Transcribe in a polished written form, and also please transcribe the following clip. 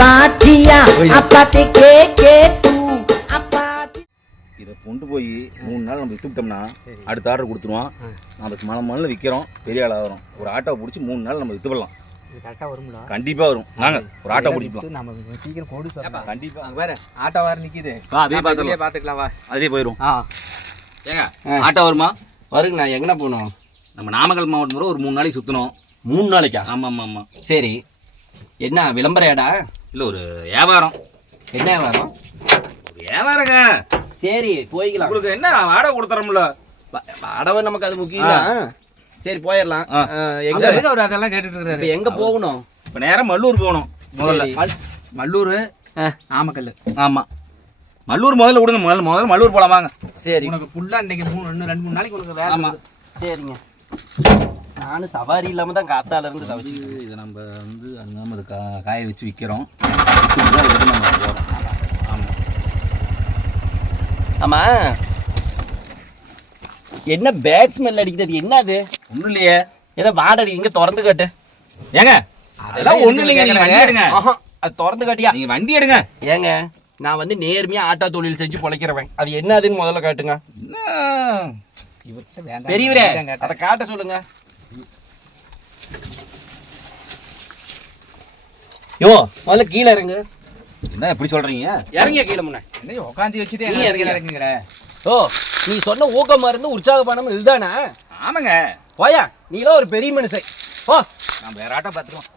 அப்பாத்தியா அப்பாத்தி K தூ அப்பாத்தி. இதை கொண்டு போய் 3 நாள் நம்ம விற்றுவிட்டோம்னா அடுத்த ஆர்டர் கொடுத்துருவோம். நம்ம மண்ணில் விற்கிறோம், பெரிய ஆள் ஆகிறோம். ஒரு ஆட்டோவை பிடிச்சி 3 நாள் நம்ம விற்றுப்படலாம். கரெக்டாக வரும்ல? கண்டிப்பாக வரும். நாங்கள் ஒரு ஆட்டோ பிடிச்சிக்கலாம். நம்ம சீக்கிரம் கோடி சொல்லலாம். கண்டிப்பாக அங்கே வேறு ஆட்டோ வேறு நிற்கிது. அதே பார்த்துக்கலாம் வா. அதே போயிடும். ஏங்க ஆட்டோ வருமா? வருங்க. நான் எங்கே போகணும்? நம்ம நாமக்கல் மாவட்டம் முறை ஒரு 3 நாளைக்கு சுற்றணும். 3 நாளைக்கா? ஆமாம் ஆமாம். சரி, என்ன விளம்பரம் ஏடா? இல்லை ஒரு வியாபாரம். என்ன வியாபாரம்? ஒரு வியாபாரங்க. சரி போய்க்கலாம். உங்களுக்கு என்ன வாடகை கொடுத்துறோம்ல? வாடகை நமக்கு அது முக்கியம். சரி போயிடலாம். எங்க அவர் அதெல்லாம் கேட்டுட்டு இருக்காரு. இப்போ எங்கே போகணும்? இப்போ நேரம் மல்லூர் போகணும். முதல்ல மல்லூர், நாமக்கல். ஆமாம், மல்லூர் முதல்ல விடுங்க. முதல்ல மல்லூர் போகலாம் வாங்க. சரி, உனக்கு ஃபுல்லாக இன்றைக்கி 2-3 நாளைக்கு உனக்கு வேலை. ஆமாம் சரிங்க. நானும் சவாரி இல்லாமல் தான் காத்தால இருந்து தவிச்சு. இதை நம்ம வந்து அங்கே அது காய வச்சு விற்கிறோம். நம்ம போகிறோம். ஆமாம் ஆமாம். என்ன பேட் ஸ்மெல் அடிக்கிறது? என்ன அது? ஒன்றும் இல்லையே. ஏதோ வாடகை இங்கே திறந்து காட்டு. ஏங்க அதெல்லாம் ஒன்றும் இல்லைங்க. நீங்கள் வண்டி எடுங்க. அது திறந்து காட்டியா? நீங்கள் வண்டி எடுங்க. ஏங்க நான் வந்து நேர்மையாக ஆட்டோ தொழில் செஞ்சு பொழைக்கிறவன். அது என்னதுன்னு முதல்ல காட்டுங்க. இவர்கிட்ட வேண்டாம் பெரியவரே, அதை காட்ட சொல்லுங்க. யோ முதல்ல கீழே இறங்கு. என்ன எப்படி சொல்கிறீங்க? இறங்கிய கீழே முன்ன. என்ன உட்காந்து வச்சுட்டு நீ இறங்கி இறங்குங்கிற? ஓ, நீ சொன்ன ஊக்கமா இருந்து உற்சாகப்பானம் இதுதானா? ஆமாங்க. போயா, நீலாம் ஒரு பெரிய மனுஷன். ஓ, நம்ம வேற ஆட்டோ பார்த்துருவோம்.